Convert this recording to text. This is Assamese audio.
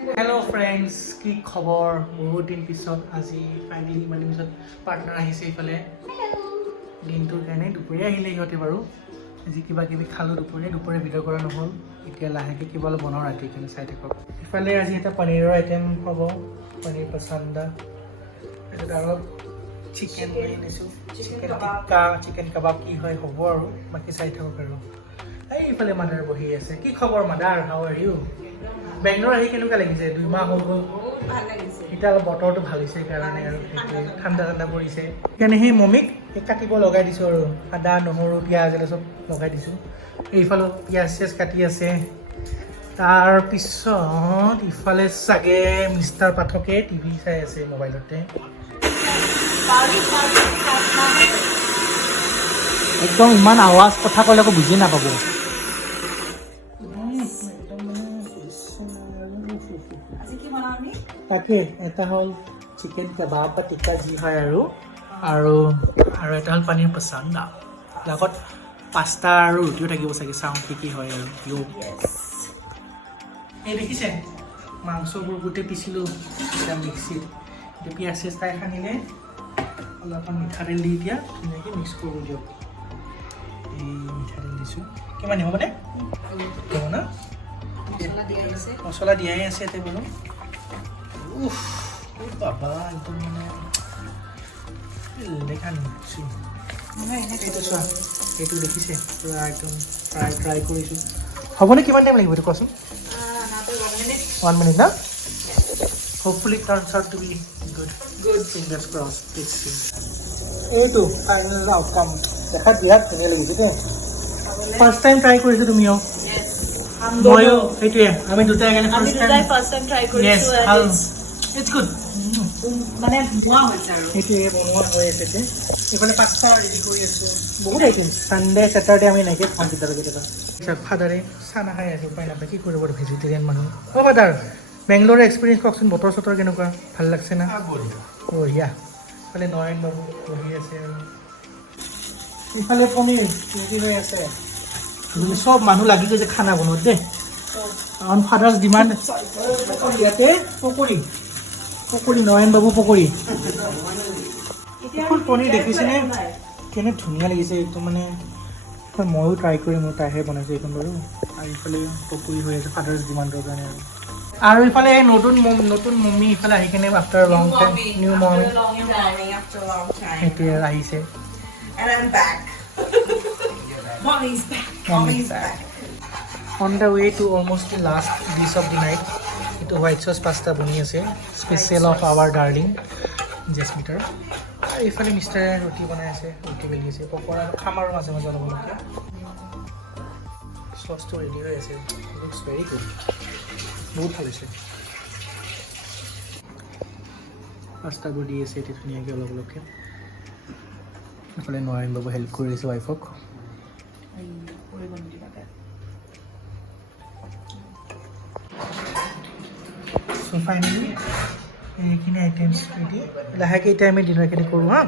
হেল্ল' ফ্ৰেণ্ডছ, কি খবৰ? বহুত দিন পিছত আজি ফাইনেলি ইমান দিন পিছত পাৰ্টনাৰ আহিছে এইফালে দিনটোৰ কাৰণে। দুপৰীয়া আহিলে সিহঁতে বাৰু। আজি কিবা কিবি খালোঁ দুপৰীয়া ভিডিঅ' কৰা নহ'ল। এতিয়া লাহেকৈ কিবা অলপ বনাওঁ ৰাতি কিনে চাই থাকক। ইফালে আজি এটা পনীৰৰ আইটেম হ'ব, পনীৰ পচন্দা। তাৰপিছত আৰু চিকেন লৈ আনিছোঁ, চিকেন টিক্কা, চিকেন কাবাব কি হয় হ'ব আৰু বাকী চাই থাকক আৰু। এইফালে মাদাৰ বহি আছে। কি খবৰ mother? How are you? Bangalore আহি কেনেকুৱা লাগিছে? 2 মাহ হৈ গ'ল। ভাল লাগিছে। এতিয়া অলপ বতৰটো ভাল হৈছে কাৰণে আৰু ঠাণ্ডা পৰিছে সেইকাৰণে সেই মমিক কাটিব লগাই দিছোঁ আৰু আদা নহৰু পিঁয়াজ এইবিলাক চব লগাই দিছোঁ। এইফালে পিঁয়াজ চিয়াজ কাটি আছে। তাৰপিছত ইফালে চাগে মিষ্টাৰ পাঠকে টিভি চাই আছে মোবাইলতে। একদম ইমান আৱাজ কথা ক'লে আকৌ বুজি নাপাব। তাকে এটা হ'ল চিকেন কাবাব বা টিক্কা যি হয় আৰু এটা হ'ল পনীৰ পচন্দা। লগত পাস্তা আৰু ৰুটিও থাকিব চাগে, চাওঁ কি হয় আৰু। এই দেখিছে মাংসবোৰ গোটেই পিছিলোঁ এতিয়া মিক্সিত। এতিয়া পিঁয়াজ চিয়াজ তাই সানিলে অলপমান মিঠাতেল দি এতিয়া ধুনীয়াকৈ মিক্স কৰোঁ দিয়ক। এই মিঠাতেল দিছোঁ। কিমান দিব মানে হ'ব না? মছলা দিয়াই আছে এতিয়া বোলো। বাবা একদম মানে দেখা নিছোঁ। এইটো চোৱা, এইটো দেখিছে পুৰা একদম ফ্ৰাই কৰিছোঁ। হ'বনে? কিমান টাইম লাগিব এইটো কোৱাচোন? 1 minute না? Hopefully turns out to be good. Fingers crossed. এইটো ফাইনেল আউটকাম দেখাত বিৰাট ধুনীয়া লাগিছে দেই। ফাৰ্ষ্ট টাইম ট্ৰাই কৰিছোঁ তুমিও? ময়ো সেইটোৱে, আমি দুটাই কাৰণে ফাৰ্ষ্ট টাইম ট্ৰাই কৰিছোঁ। It's good. মানে বনোৱা হৈছে আৰু সেইটোৱে বনোৱা হৈ আছে এতিয়া। এইফালে পাস্তা ৰেডি কৰি আছোঁ। বহুত আইটেম। ছানডে ছেটাৰডে আমি এনেকৈ খাওঁ কেতিয়াবা। আচ্ছা, ফাদাৰে চাহ নাখাই আছে, উপায় নাপায় কি কৰিব আৰু, ভেজিটেৰিয়ান মানুহ। অ' ফাদাৰ, বেংগলোৰৰ এক্সপিৰিয়েঞ্চ কওকচোন। বতৰ চতৰ কেনেকুৱা? ভাল লাগছে না? বঢ়িয়া। ইফালে নয়ন বাবু বহি আছে আৰু ইফালে পনীৰ ৰুটি হৈ আছে। চব মানুহ লাগি গৈছে খানা বনোৱাত দেই। কাৰণ ফাদাৰ্ছ ডিমাণ্ড। ইয়াতে পকৰি নয়ন বাবু পকৰি। এখন পনীৰ দেখিছেনে কেনে ধুনীয়া লাগিছে? একদম মানে ময়ো ট্ৰাই কৰিম, মই তাইহে বনাইছোঁ এইখন বাৰু। আৰু ইফালে পকৰি হৈ আছে ফাদাৰ্ছ ডিমাণ্ডৰ কাৰণে আৰু ইফালে নতুন মম্মি ইফালে আহি কেনে আফটাৰ লং টাইম নিউ মম্মি সেইটোৱে আহিছে। On the way to almost the last dish of the night. এইটো হোৱাইট চচ পাস্তা বনি আছে, স্পেচিয়েল অফ আৱাৰ ডাৰ্লিং জেছমিটাৰ। আৰু এইফালে মিষ্টাৰে ৰুটি বনাই আছে, ৰুটি বেলি আছে, পকৰা খাম আৰু মাজে মাজে অলপ অলপকৈ। চচটো ৰেডি হৈ আছে, লুকছ ভেৰি গুড, বহুত ভাল হৈছে। পাস্তাবোৰ দি আছে এতিয়া ধুনীয়াকৈ অলপ অলপকৈ। এইফালে নয়ন বাবু হেল্প কৰি আছে ৱাইফক। চ' ফাইনেলি এইখিনি আইটেমছ ৰেডি। লাহেকৈ এতিয়া আমি ডিনাৰখিনি কৰোঁ হা।